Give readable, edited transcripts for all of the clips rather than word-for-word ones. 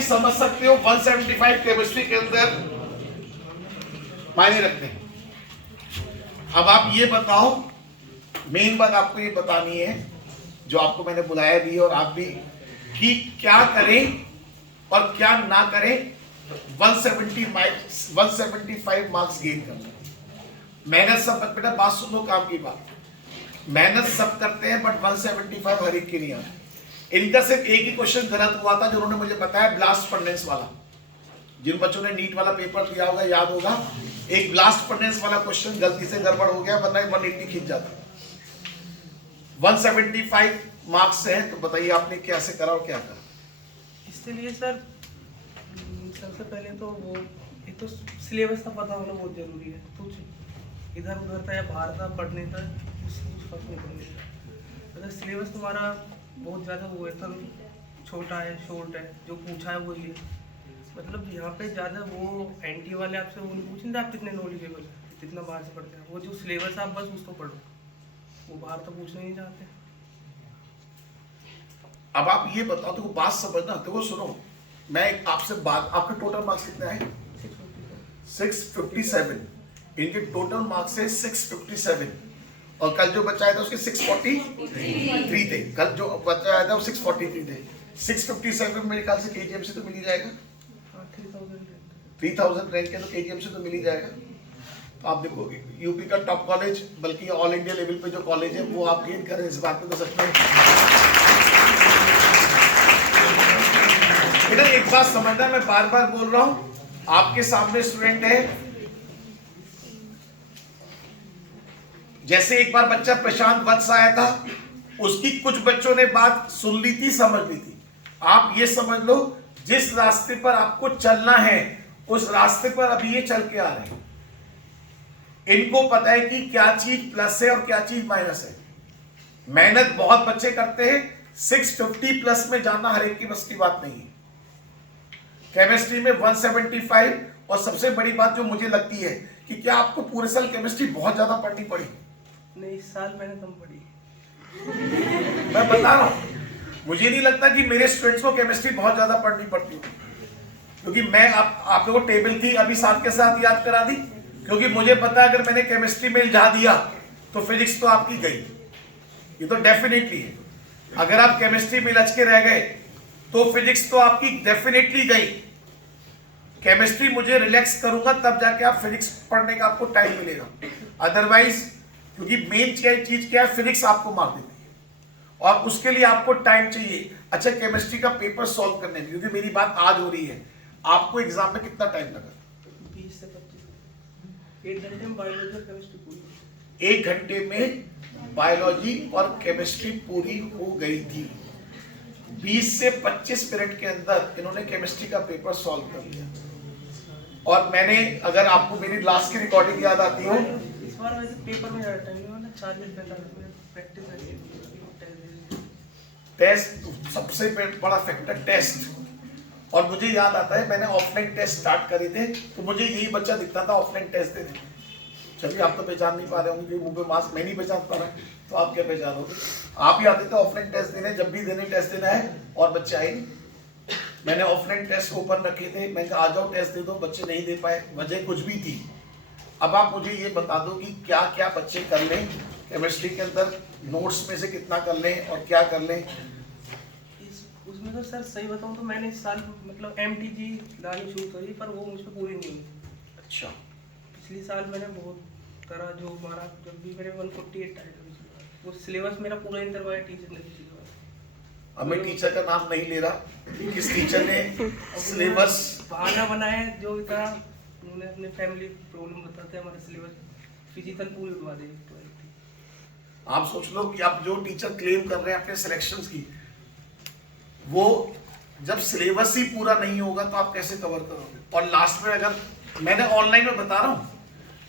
भी समझ सकते हो 175 केमिस्ट्री के अंदर मायने रखते हैं। अब आप ये बताओ, मेन बात आपको ये बतानी है जो आपको मैंने बुलाया भी और आप भी, कि क्या करें और क्या ना करें 175 मार्क्स गेन करना। मेहनत सब, बेटा बात सुनो, काम की बात, मेहनत सब करते हैं बट 175 हर एक के नहीं आता। इनका सिर्फ एक ही क्वेश्चन गलत हुआ था जो उन्होंने मुझे बताया, ब्लास्ट फर्नेस वाला। जिन बच्चों ने नीट वाला पेपर दिया होगा याद होगा, एक ब्लास्ट फर्नेस वाला क्वेश्चन गलती से गड़बड़ हो गया, वरना 180 खींच जाता। 175 मार्क्स है, तो बताइए आपने कैसे करा और क्या करा? इसके लिए सर सबसे पहले तो वो एक तो सिलेबस का पता होना बहुत जरूरी है। कुछ इधर उधर था या बाहर था पढ़ने था, उससे कुछ फर्क नहीं पड़ेगा। अगर सिलेबस तुम्हारा बहुत ज़्यादा वो है, तो छोटा है, शॉर्ट है, जो पूछा है वो ये, मतलब यहाँ पे ज़्यादा वो एनटी वाले आपसे वो नहीं पूछेंगे आप कितने नॉलेजेबल है, कितना बाहर से पढ़ते हैं। वो जो सिलेबस आप बस उसको पढ़ो, वो बाहर तो पूछना नहीं चाहते। अब आप ये बताओ, तो बात समझना, तो वो सुनो, मैं आपसे बात, आपके टोटल मार्क्स कितने आए? 657। इनके टोटल मार्क्स है 657, और कल जो बच्चा आया था उसके 643 थे। कल जो बच्चा आया था वो 643 थे। 657 मेरे ख्याल से केजीएम से तो मिल ही जाएगा। 3000 रैंक है तो केजीएम से तो मिल ही जाएगा। तो आप देखो, यूपी का टॉप कॉलेज, बल्कि ऑल इंडिया लेवल पे जो कॉलेज है वो आप गेन करें, इस बात में तो सच में। बेटा एक बात समझना, मैं बार बार बोल रहा हूं, आपके सामने स्टूडेंट है, जैसे एक बार बच्चा प्रशांत वत्स आया था, उसकी कुछ बच्चों ने बात सुन ली थी, समझ ली थी। आप ये समझ लो, जिस रास्ते पर आपको चलना है उस रास्ते पर अभी ये चल के आ रहे हैं। इनको पता है कि क्या चीज प्लस है और क्या चीज माइनस है। मेहनत बहुत बच्चे करते हैं, 650 प्लस में जाना हर एक की बस की बात नहीं है। केमिस्ट्री में 175, और सबसे बड़ी बात जो मुझे लगती है कि क्या आपको पूरे साल केमिस्ट्री बहुत ज्यादा पढ़नी पड़ी? नहीं, इस साल मैंने कम पढ़ी। मैं बता रहा हूं, मुझे नहीं लगता कि मेरे स्टूडेंट्स को केमिस्ट्री बहुत ज्यादा पढ़नी पड़ती है, क्योंकि मैं आप लोगों को टेबल की अभी साथ के साथ याद करा दी, क्योंकि मुझे पता है अगर मैंने केमिस्ट्री में इल्झा दिया तो फिजिक्स तो आपकी गई, ये तो डेफिनेटली है। अगर आप केमिस्ट्री में लच के रह गए तो फिजिक्स तो आपकी डेफिनेटली गई। केमिस्ट्री मुझे रिलैक्स करूंगा तब जाके आप फिजिक्स पढ़ने का आपको टाइम मिलेगा, अदरवाइज, क्योंकि मेन चीज क्या है, फिजिक्स आपको मार देती है और उसके लिए आपको टाइम चाहिए। अच्छा, केमिस्ट्री का पेपर सॉल्व करने में, क्योंकि मेरी बात आज हो रही है, आपको एग्जाम में कितना टाइम लगा? 20 से 25। 1 घंटे में बायोलॉजी और केमिस्ट्री पूरी। 1 घंटे में बायोलॉजी और केमिस्ट्री पूरी हो गई थी। 20 से 25 मिनट के अंदर इन्होंने केमिस्ट्री का पेपर सॉल्व कर लिया। और मैंने, अगर आपको मेरी लास्ट की रिकॉर्डिंग याद आती हो, इस बार वैसे पेपर में ज़्यादा टाइम नहीं हुआ, 4 मिनट प्रैक्टिस है। टेस्ट सबसे बड़ा फैक्टर, टेस्ट। और मुझे याद आता है मैंने ऑफलाइन टेस्ट स्टार्ट करे थे, तो मुझे यही बच्चा दिखता था ऑफलाइन टेस्ट देने। चलिए आप तो पहचान नहीं पा रहे होंगे, मुंह पे मास्क मैं नहीं पहचान पा रहा, तो आप क्या पहचानोगे? आप ही आते थे ऑफलाइन टेस्ट देने, जब भी देने टेस्ट देना है, और बच्चे आए नहीं। मैंने ऑफलाइन टेस्ट ओपन रखे थे, मैं कहा आ जाओ टेस्ट दे दो, बच्चे नहीं दे पाए, वजह कुछ भी थी। अब आप मुझे ये बता दो कि क्या क्या बच्चे कर लें केमिस्ट्री के अंदर, नोट्स में से कितना कर लें और क्या कर लें? उसमें तो सर सही बताऊं तो मैंने इस साल मतलब एमटीजी लानी शुरू करी, पर वो मुझ पर पूरी नहीं हुई। अच्छा, पिछले साल मैंने बहुत करा, जो हमारा जब भी मेरे 148 आए थे पिछली बार, वो सिलेबस मेरा पूरा नहीं करवाया टीचर ने पिछली बार। अब मैं टीचर का नाम नहीं ले रहा, किस टीचर ने सिलेबस बहाना बनाया जो भी था, उन्होंने अपने फैमिली प्रॉब्लम बताते हमारे सिलेबस फिजिकल पूरी उठवा दी। आप सोच लो कि आप जो टीचर क्लेम कर रहे हैं अपने सिलेक्शंस की, वो जब सिलेबस ही पूरा नहीं होगा तो आप कैसे कवर करोगे? और लास्ट में, अगर मैंने ऑनलाइन में बता रहा हूं,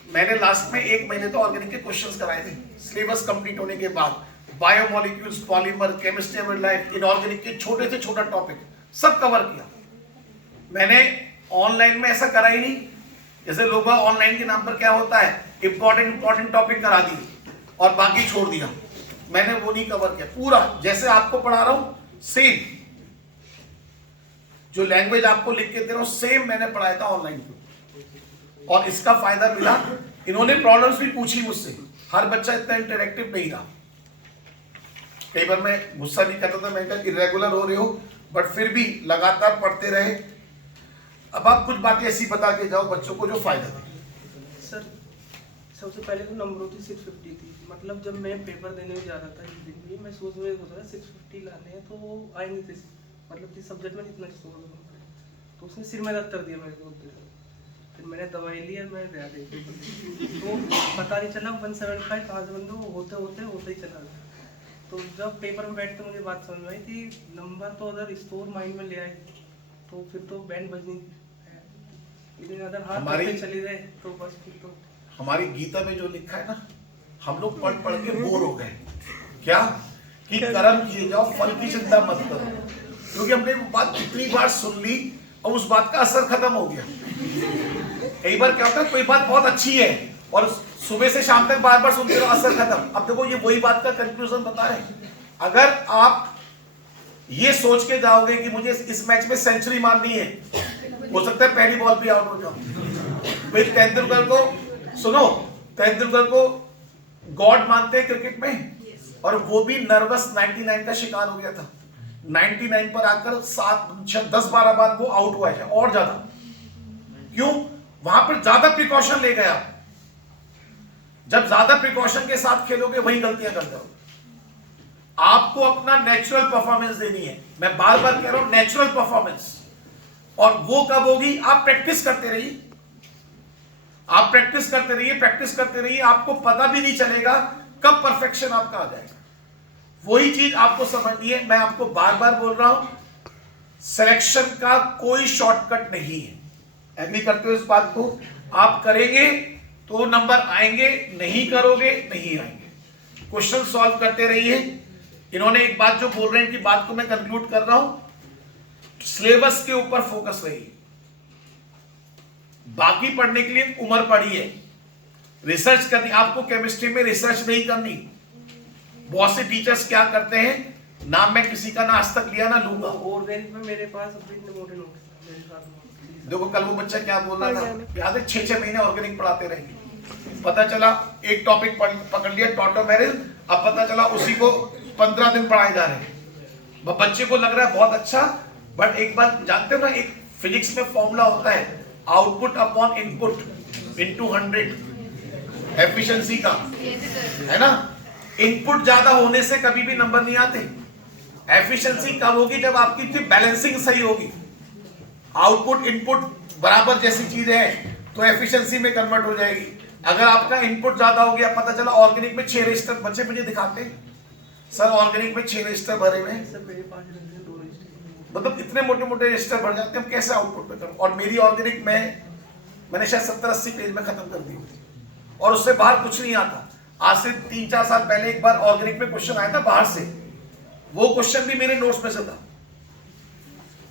मैंने लास्ट में 1 महीने तो ऑर्गेनिक के क्वेश्चंस कराए थे सिलेबस कंप्लीट होने के बाद। Biomolecules, polymer, chemistry of life, inorganic के छोटे से छोटा टॉपिक सब कवर किया। मैंने ऑनलाइन में ऐसा करा ही नहीं, जैसे लोग ऑनलाइन के नाम पर क्या होता है, इंपॉर्टेंट टॉपिक करा दी और बाकी छोड़ दिया। मैंने वो नहीं कवर किया, पूरा जैसे आपको पढ़ा रहा हूं सेम। जो लैंग्वेज आपको लिख के दे रहा हूं सेम मैंने पढ़ाया था ऑनलाइन पे, और इसका फायदा मिला। इन्होंने प्रॉब्लम्स भी पूछी मुझसे, हर बच्चा इतना इंटरेक्टिव नहीं रहा। कई बार मैं गुस्सा नहीं करता था, मैं कहा इरेगुलर हो रहे हो, बट फिर भी लगातार पढ़ते रहे। अब आप कुछ बातें ऐसी बता के जाओ बच्चों को जो फायदा दे। सर सबसे पहले तो नंबरों की 650 थी, मतलब जब मैं पेपर देने में जा रहा था इस दिन भी मैं सोच में होता था 650 लाने हैं तो वो आएंगे थे, मतलब कि सब्जेक्ट में कितना स्कोर होगा, तो उसने सिर में दर्द कर दिया मेरे को। फिर मैंने दवाई ली और मैं गया देखी तो पता नहीं चला 175 कहाँ से बंदे वो होते ही चला गया। तो जब पेपर में बैठ के मुझे बात समझ में आई थी, नंबर तो अगर स्टोर माइंड में ले आए तो फिर तो बैंड बजनी है, लेकिन अगर हाथ पे चली जाए तो बस फिर तो। हमारी गीता में जो लिखा है ना, हम लोग पढ़ पढ़ के बोर हो गए, क्या कि कर्म किए जाओ फल की चिंता मत करो, क्योंकि हमने वो बात कितनी बार सुन ली और उस बात का असर खत्म हो गया। कई बार क्या होता है, कोई बात बहुत अच्छी है और सुबह से शाम तक बार बार सुनते रहो, असर खत्म। अब देखो ये वही बात का कंक्लूजन बता रहे हैं। अगर आप ये सोच के जाओगे कि मुझे इस मैच में सेंचुरी मारनी है, हो सकता है पहली बॉल भी आउट हो जाओ। भाई तेंदुलकर को सुनो, तेंदुलकर को गॉड मानते हैं क्रिकेट में, और वो भी नर्वस 99 का शिकार हो गया था। 99 पर आकर 10-12 बार वो आउट हुआ है और ज्यादा। क्यों? वहां पर ज्यादा प्रिकॉशन ले गया। जब ज्यादा प्रिकॉशन के साथ खेलोगे वही गलतियां कर जाओगे। आपको अपना नेचुरल परफॉर्मेंस देनी है, मैं बार बार कह रहा हूं नेचुरल परफॉर्मेंस। और वो कब होगी? आप प्रैक्टिस करते रहिए, आप प्रैक्टिस करते रहिए, प्रैक्टिस करते रहिए, आपको पता भी नहीं चलेगा कब परफेक्शन आपका आ जाएगा। वही चीज आपको समझनी है। मैं आपको बार बार बोल रहा हूं, सिलेक्शन का कोई शॉर्टकट नहीं है। एग्री करते हो इस बात को? आप करेंगे तो नंबर आएंगे, नहीं करोगे नहीं आएंगे। क्वेश्चन सॉल्व करते रहिए। इन्होंने एक बात जो बोल रहे हैं, इनकी बात को मैं कंक्लूड कर रहा हूं, सिलेबस के ऊपर फोकस रहिए। बाकी पढ़ने के लिए उम्र पड़ी है, रिसर्च करनी। आपको केमिस्ट्री में रिसर्च नहीं करनी। बहुत से टीचर्स क्या करते हैं, नाम मैं किसी का ना आज तक लिया ना लूंगा। ऑर्गेनिक में मेरे पास अभी इतने मोटे नोट मेरे साथ। देखो कल वो बच्चा क्या बोल रहा था, याद है 6-6 महीने ऑर्गेनिक पढ़ाते रहेंगे। पता चला एक टॉपिक पकड़ लिया टॉटोमेरिल, अब पता चला उसी को 15 दिन पढ़ाए जा रहे हैं। बच्चे को लग रहा है बहुत अच्छा, बट एक बात जानते हो ना, एक फिजिक्स में फॉर्मूला होता है, output upon input into 100 efficiency का, है ना। इनपुट ज्यादा होने से कभी भी नंबर नहीं आते। एफिशिएंसी कब होगी? जब आपकी बैलेंसिंग सही होगी। आउटपुट इनपुट बराबर जैसी चीज है तो एफिशिएंसी में कन्वर्ट हो जाएगी। अगर आपका इनपुट ज्यादा हो गया, पता चला ऑर्गेनिक में 6 रजिस्टर, बच्चे मुझे दिखाते सर ऑर्गेनिक में 6 रजिस्टर भरे हुए हैं, मतलब इतने मोटे मोटे रजिस्टर भर जाते हैं, हम कैसे आउटपुट में करें? और मेरी ऑर्गेनिक में मैंने शायद 70-80 पेज में खत्म कर दी और उससे बाहर कुछ नहीं आता। आज से 3-4 साल पहले एक बार ऑर्गेनिक में क्वेश्चन आया था बाहर से, वो क्वेश्चन भी मेरे नोट्स में से था।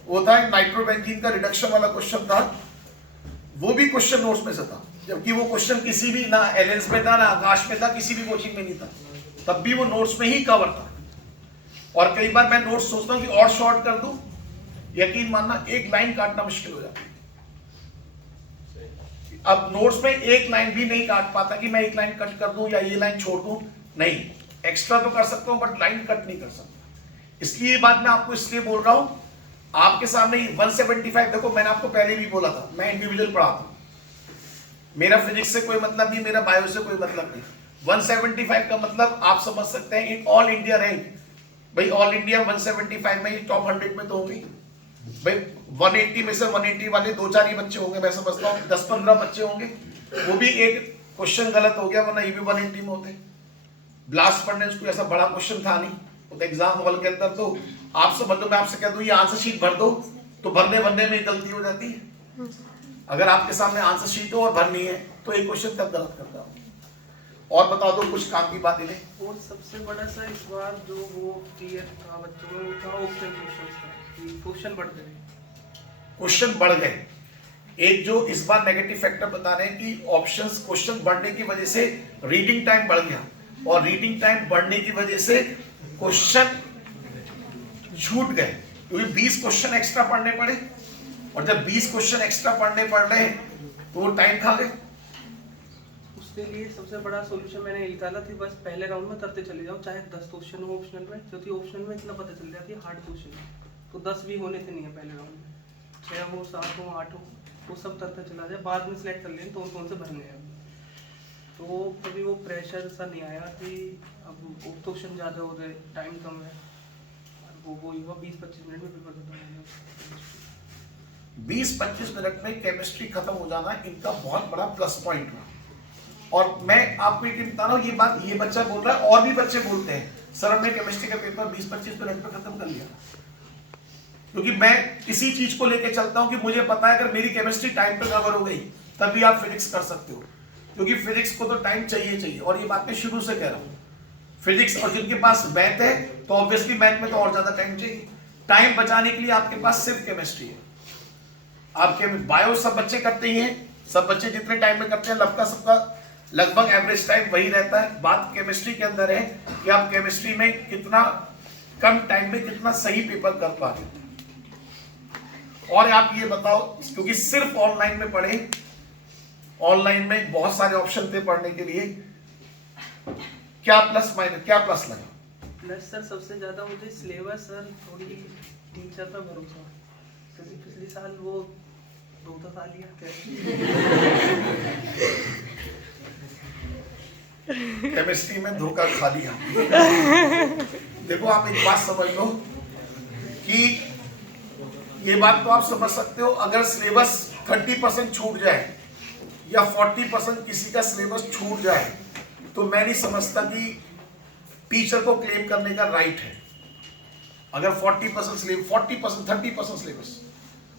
वो था नाइट्रोबेंजीन का रिडक्शन वाला क्वेश्चन था, वो भी क्वेश्चन नोट्स में से था, जबकि वो क्वेश्चन किसी भी ना एलेंस में था ना आकाश में था, किसी भी कोचिंग में नहीं था, तब भी वो नोट्स में ही कवर था। और कई बार मैं नोट्स सोचता हूं कि और शॉर्ट कर दूं, यकीन मानना एक लाइन काटना मुश्किल हो जाता है। अब नोट्स में एक लाइन भी नहीं काट पाता कि मैं एक लाइन कट कर दूं या ये लाइन छोड़ दूं, नहीं, एक्स्ट्रा तो कर सकता हूं बट लाइन कट नहीं कर सकता। इसलिए ये बात मैं आपको इसलिए बोल रहा हूं, आपके सामने 175, देखो मैंने आपको पहले भी बोला था मैं इंडिविजुअल पढ़ाता हूं, मेरा फिजिक्स से कोई मतलब नहीं, मेरा बायो से कोई मतलब नहीं। 175 का मतलब आप समझ सकते हैं इन ऑल इंडिया रैंक, भाई ऑल इंडिया 175 में टॉप 100 में तो होंगे भाई। 180 में से 180 वाले 2-4 ही बच्चे होंगे, मैं समझता हूँ 10-15 बच्चे होंगे, वो भी एक क्वेश्चन गलत हो गया, वरना ये भी 180 में होते। ब्लास्ट फर्नेस कोई ऐसा बड़ा क्वेश्चन था नहीं, तो एग्जाम हॉल के अंदर तो आप समझ लो, मैं आपसे कह दूं ये आंसर शीट भर दो तो भरने में गलती हो जाती है। अगर आपके सामने आंसर शीट हो और भरनी है तो एक क्वेश्चन तब गलत करता हूं। और बता दो कुछ काम की बात इन्हें। और सबसे बड़ा सर इस बार जो वो क्लियर था बच्चों में, वो था ऑप्शन क्वेश्चन बढ़ गए, क्वेश्चन बढ़ गए। एक जो इस बार नेगेटिव फैक्टर बता रहे हैं कि ऑप्शंस क्वेश्चन बढ़ने की वजह से रीडिंग टाइम बढ़ गया, और रीडिंग टाइम बढ़ने की वजह से क्वेश्चन छूट गए। क्योंकि 20 क्वेश्चन एक्स्ट्रा पढ़ने पड़े, और जब 20 क्वेश्चन एक्स्ट्रा पढ़ने पड़ रहे तो वो टाइम खा गए। उसके लिए सबसे बड़ा सॉल्यूशन मैंने ये निकाला थी, बस पहले राउंड में करते चले जाओ, चाहे 10 क्वेश्चन हो ऑप्शनल में, क्योंकि ऑप्शनल में इतना पता चल जाती है हार्ड क्वेश्चन तो 10 भी होने थे नहीं है पहले राउंड में, 6 हो 7 हो 8 हो वो सब करते चला जाए, बाद में सिलेक्ट कर लें तो कौन से भरने हैं। तो कभी वो प्रेशर सा नहीं आया कि अब क्वेश्चन ज़्यादा हो गए, टाइम कम है, वो हुआ 20-25 मिनट में पेपर खत्म हो गया। 20-25 मिनट में केमिस्ट्री खत्म हो जाना इनका बहुत बड़ा प्लस पॉइंट है। और मैं आपको ये बता रहा हूँ, ये बात ये बच्चा बोल रहा है और भी बच्चे बोलते हैं सर हमने केमिस्ट्री का पेपर 20-25 मिनट में खत्म कर लिया, क्योंकि मैं इसी चीज को लेके चलता हूं कि मुझे पता है अगर मेरी केमिस्ट्री टाइम पे कवर हो गई तभी आप फिजिक्स कर सकते हो, क्योंकि फिजिक्स को तो टाइम चाहिए। और ये बात मैं शुरू से कह रहा हूँ, फिजिक्स और जिनके पास मैथ है तो ऑब्वियसली मैथ में तो और ज्यादा टाइम चाहिए। टाइम बचाने के लिए आपके पास सिर्फ केमिस्ट्री है। आपके बायो सब बच्चे करते ही हैं, सब बच्चे जितने टाइम में करते हैं सबका लगभग एवरेज टाइम वही रहता है। बात केमिस्ट्री के अंदर है कि आप केमिस्ट्री में कितना कम टाइम में कितना सही पेपर कर पा रहे हो। और आप ये बताओ, क्योंकि सिर्फ ऑनलाइन में पढ़े, ऑनलाइन में बहुत सारे ऑप्शन थे पढ़ने के लिए, क्या प्लस माइनस क्या प्लस लगा? प्लस सर सबसे ज्यादा मुझे सिलेबस सर थोड़ी टीचर पर भरोसा, क्योंकि पिछले साल वो 2 दफा लिया केमिस्ट्री में धोखा खा लिया। देखो आप एक बात समझ लो कि ये बात तो आप समझ सकते हो, अगर सिलेबस 30% छूट जाए या 40% किसी का सिलेबस छूट जाए तो मैं नहीं समझता कि टीचर को क्लेम करने का राइट है। अगर 40% 30% सिलेबस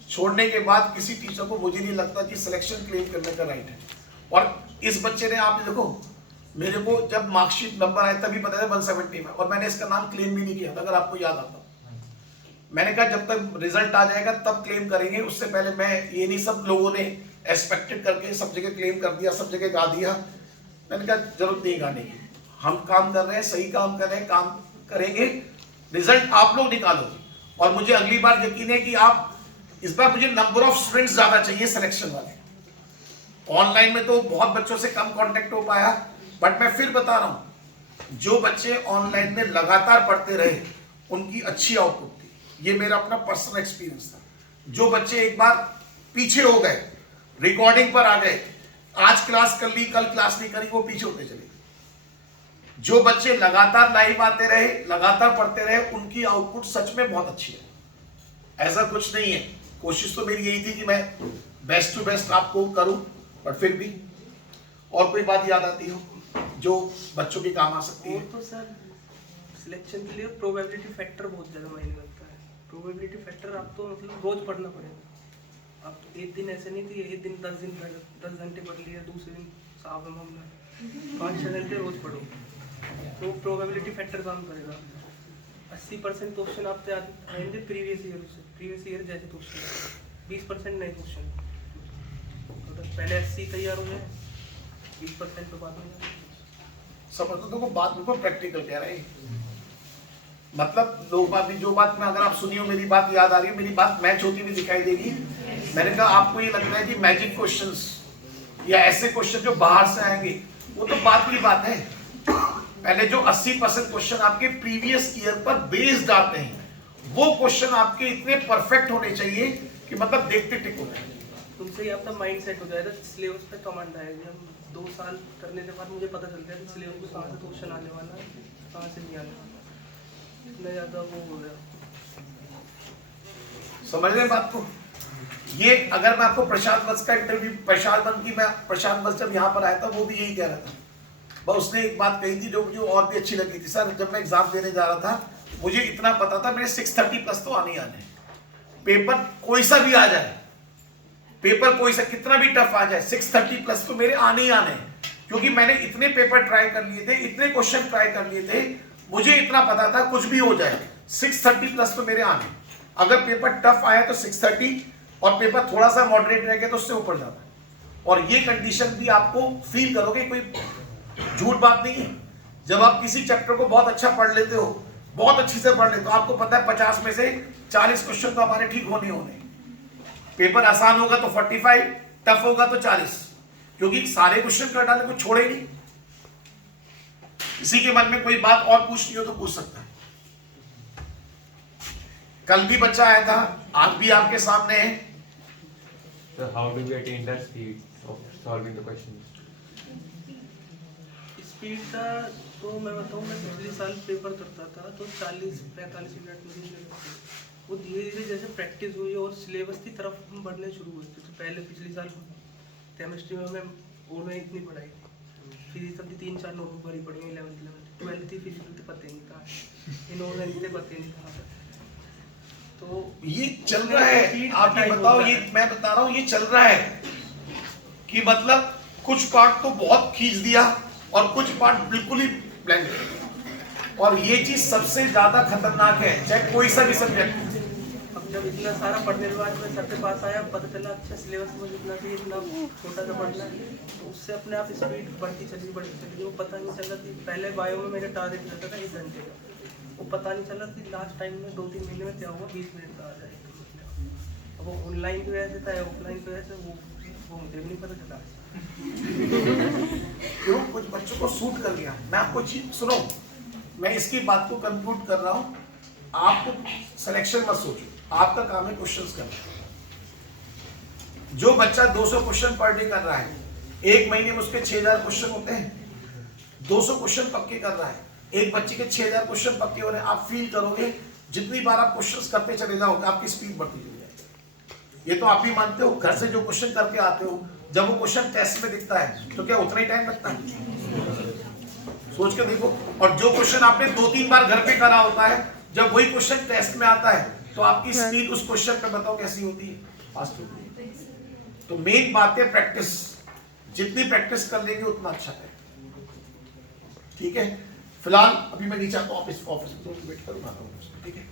छोड़ने के बाद किसी टीचर को मुझे नहीं लगता कि सिलेक्शन क्लेम करने का राइट है। और इस बच्चे ने, आप देखो मेरे को जब मार्कशीट नंबर आया तभी पता था 170 में, और मैंने इसका नाम क्लेम भी नहीं किया था, अगर आपको याद आता। मैंने कहा जब तक रिजल्ट आ जाएगा तब क्लेम करेंगे, उससे पहले मैं ये नहीं, सब लोगों ने एक्सपेक्टेड करके सब जगह क्लेम कर दिया, सब जगह गा दिया। मैंने कहा जरूरत नहीं गाने की, हम काम कर रहे हैं, सही काम कर रहे हैं, काम करेंगे, रिजल्ट आप लोग निकालोगे। और मुझे अगली बार यकीन है कि आप, इस बार मुझे नंबर ऑफ स्टूडेंट्स ज्यादा चाहिए सिलेक्शन वाले। ऑनलाइन में तो बहुत बच्चों से कम कांटेक्ट हो पाया, बट मैं फिर बता रहा हूं, जो बच्चे ऑनलाइन में लगातार पढ़ते रहे उनकी अच्छी आउटपुट थी। ये मेरा अपना पर्सनल एक्सपीरियंस था। जो बच्चे एक बार पीछे हो गए, रिकॉर्डिंग पर आ गए, आज क्लास कर ली कल क्लास नहीं करी, वो पीछे होते चले। जो बच्चे लगातार लाइव आते रहे, लगातार पढ़ते रहे, उनकी आउटपुट सच में बहुत अच्छी है। ऐसा कुछ नहीं है, कोशिश तो मेरी यही थी कि मैं बेस्ट टू बेस्ट आपको करूं, बट फिर भी और कोई बात याद आती हो जो बच्चों के काम आ सकती है? तो सर सिलेक्शन के लिए प्रोबेबिलिटी फैक्टर बहुत ज़्यादा मायने रखता है। प्रोबेबिलिटी फैक्टर आपको मतलब रोज पढ़ना पड़ेगा। आप एक दिन ऐसे नहीं कि एक दिन 10 घंटे पढ़ लिया, दूसरे दिन साहब मामला 5-6 घंटे रोज पढ़ो, तो प्रोबेबिलिटी फैक्टर काम करेगा। 80% क्वेश्चन आपसे आएंगे प्रीवियस ईयर जैसे क्वेश्चन, 20% नए क्वेश्चन। तो पहले 80 तैयार हो जाए, 20% पे बात हो जाए। समझ तो को बात बिल्कुल प्रैक्टिकल कह रहे हैं। मतलब लोग बात भी, जो बात में अगर आप सुनियो, मेरी बात याद आ रही है, मेरी बात मैच होती हुई दिखाई देगी। मैंने कहा आपको ये लगता है कि मैजिक क्वेश्चंस या ऐसे क्वेश्चन जो बाहर से आएंगे, वो तो बात की बात है। पहले जो 80% क्वेश्चन आपके प्रीवियस ईयर पर बेस्ड आते हैं, वो क्वेश्चन आपके इतने परफेक्ट होने चाहिए कि मतलब देखते टिक हो जाए। तुमसे ही आपका माइंड सेट हो जाएगा, सिलेबस पे कमांड आएगी। हम 2 साल करने के बाद मुझे पता चल गया कि सिलेबस में कहाँ से क्वेश्चन आने वाला है, कहाँ से नहीं आने वाला, इतना ज़्यादा वो हो गया। समझ रहे बात को? ये अगर मैं आपको प्रशांत वत्स का इंटरव्यू, प्रशांत वत्स जब यहाँ पर आया था वो भी यही कह रहा था। बस उसने एक बात कही थी जो मुझे और भी अच्छी लगी थी। सर जब मैं एग्जाम देने जा रहा था मुझे इतना पता था मेरे 630 प्लस तो आने ही आने, पेपर कोई सा भी आ जाए, पेपर कोई सा कितना भी टफ आ जाए, 630 प्लस तो मेरे आने ही आने, क्योंकि मैंने इतने पेपर ट्राई कर लिए थे, इतने क्वेश्चन ट्राई कर लिए थे, मुझे इतना पता था कुछ भी हो जाए 630 प्लस तो मेरे आने। अगर पेपर टफ आया तो 630 और पेपर थोड़ा सा मॉडरेट रह गया तो उससे ऊपर जाता है। और ये कंडीशन भी आपको फील करोगे, कोई झूठ बात नहीं है। जब आप किसी चैप्टर को बहुत अच्छा पढ़ लेते हो बहुत अच्छी से पढ़ ले तो आपको पता है 50 में से 40 क्वेश्चन तो हमारे ठीक होने होने। पेपर आसान होगा तो 45, टफ होगा तो 40, क्योंकि सारे क्वेश्चन कर डाले, कुछ छोड़े नहीं। किसी के मन में कोई बात और पूछनी हो तो पूछ सकता है। कल भी बच्चा आया था, आज भी आपके सामने है। So how do we attain that speed of solving the questions? Speed का तो मैं बताऊँ, मैं पिछले साल पेपर करता था तो 40-45 मिनट में ही ले लेते। वो धीरे धीरे जैसे प्रैक्टिस हुई और सिलेबस की तरफ हम बढ़ने शुरू हुए थे। तो पहले पिछले साल केमिस्ट्री में मैं इतनी पढ़ाई, फिजिक्स अपनी 3-4 नोटबुक भरी पड़ी 11th 12th थी, फिजिक्स तो पता ही नहीं था, इनऑर्गेनिक पता ही नहीं था। तो ये चल रहा है, आप ये बताओ, ये मैं बता रहा हूँ, ये चल रहा है कि मतलब कुछ पार्ट तो बहुत खींच दिया और कुछ पार्ट बिल्कुल ही ब्लैंक। और ये चीज सबसे ज्यादा खतरनाक है, चाहे कोई सा भी सब्जेक्ट। अब जब इतना सारा पढ़ने के बाद मैं सर के पास आया, पता चला अच्छा सिलेबस मुझे इतना चाहिए, इतना छोटा सा पढ़ना है, तो उससे अपने आप स्पीड बढ़ती चली। वो पता नहीं चला कि पहले बायो में मेरा टारगेट रहता था 1 घंटे का, वो पता नहीं चला कि लास्ट टाइम में 2-3 महीने में क्या हुआ, 20 मिनट का आ जाएगा। अब वो ऑनलाइन की वजह से था, ऑफलाइन की वजह से वो मुझे नहीं पता चला। क्यों? कुछ बच्चों को सूट कर गया। मैं आपको चीज सुनो, मैं इसकी बात को कंक्लूड कर रहा हूं। आपको सिलेक्शन मत सोचो, आपका काम है क्वेश्चंस करना। जो बच्चा 200 क्वेश्चन पर डे कर रहा है, 1 महीने में उसके 6000 क्वेश्चन होते हैं। 200 क्वेश्चन पक्के कर रहा है, एक बच्चे के 6000 क्वेश्चन पक्के हो रहे हैं। आप फील करोगे जितनी बार आप क्वेश्चंस करते चले जाओगे, आपकी स्पीड बढ़ती चली जाएगी। ये तो आप भी मानते हो, घर से जो क्वेश्चन करके आते हो, जब वो क्वेश्चन टेस्ट में दिखता है तो क्या उतना ही टाइम लगता है? सोच के देखो। और जो क्वेश्चन आपने 2-3 बार घर पे करा होता है, जब वही क्वेश्चन टेस्ट में आता है तो आपकी स्पीड उस क्वेश्चन पे बताओ कैसी होती है? फास्ट होती है। तो मेन बात है प्रैक्टिस। जितनी प्रैक्टिस कर लेंगे उतना अच्छा है। ठीक है, फिलहाल अभी मैं नीचे आता हूँ, ऑफिस में वेट करूंगा। ठीक है,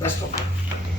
बेस्ट ऑफ लक।